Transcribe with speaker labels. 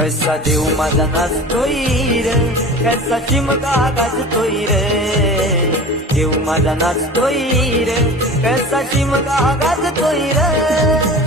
Speaker 1: कसा देव माझा नाचतोय र? कसा चिमका गाजतोय र? देव माझा नाचतोय र कसा चिमका गाजतोय र?